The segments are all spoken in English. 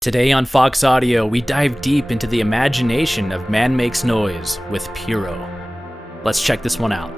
Today on Fox Audio, we dive deep into the imagination of Man Makes Noise with Pyro. Let's check this one out.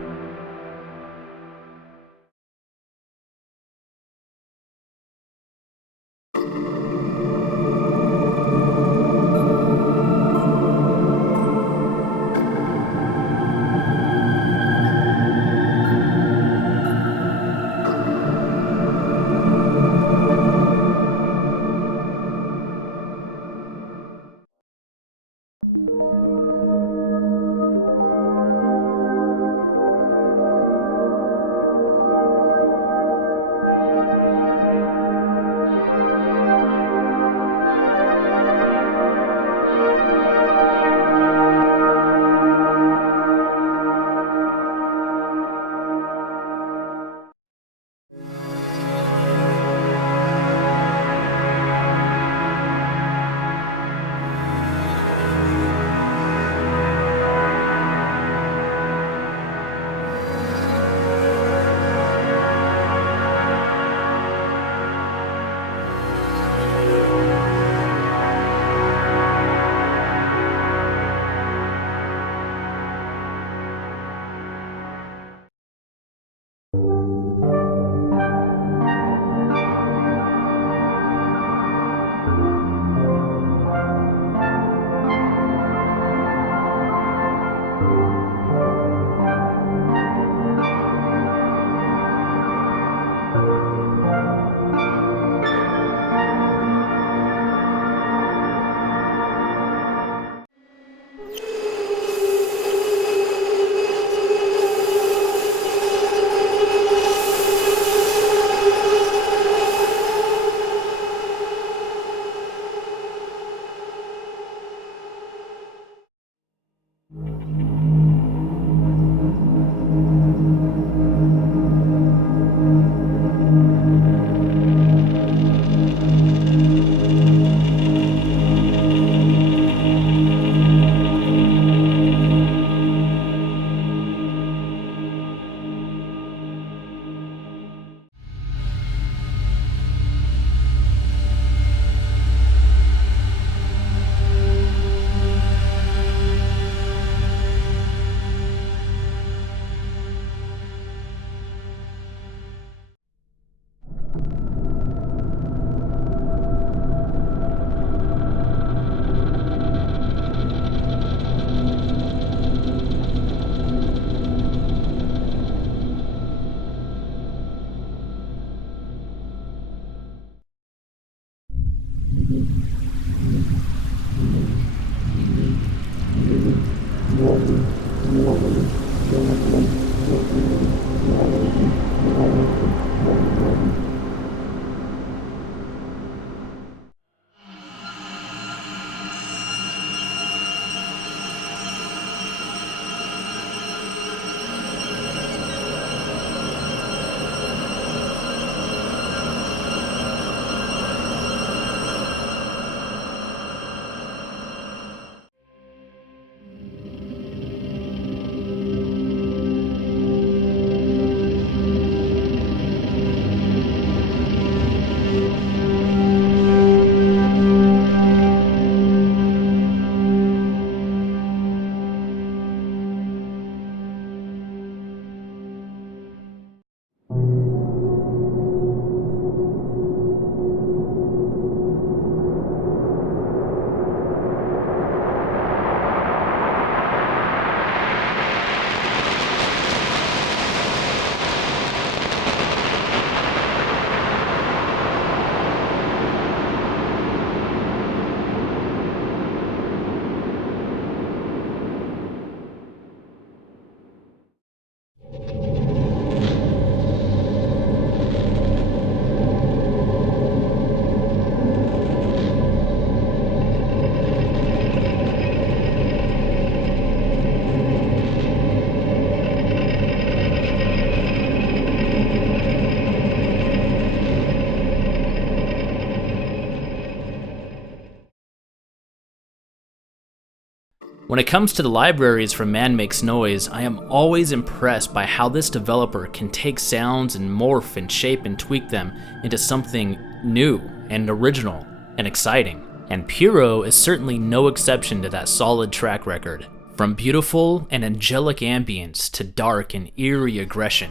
When it comes to the libraries from Man Makes Noise, I am always impressed by how this developer can take sounds and morph and shape and tweak them into something new and original and exciting. And Puro is certainly no exception to that solid track record. From beautiful and angelic ambience to dark and eerie aggression,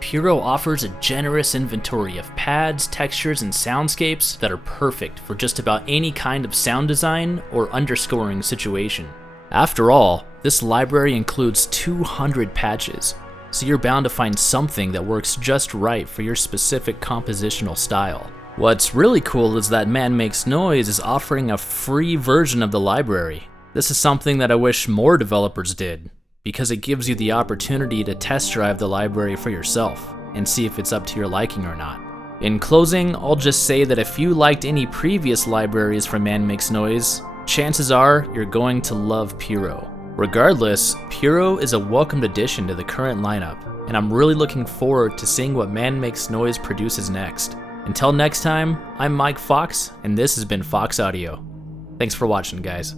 Puro offers a generous inventory of pads, textures, and soundscapes that are perfect for just about any kind of sound design or underscoring situation. After all, this library includes 200 patches, so you're bound to find something that works just right for your specific compositional style. What's really cool is that Man Makes Noise is offering a free version of the library. This is something that I wish more developers did, because it gives you the opportunity to test drive the library for yourself and see if it's up to your liking or not. In closing, I'll just say that if you liked any previous libraries from Man Makes Noise, chances are you're going to love Puro. Regardless, Puro is a welcomed addition to the current lineup, and I'm really looking forward to seeing what Man Makes Noise produces next. Until next time, I'm Mike Fox, and this has been Fox Audio. Thanks for watching, guys.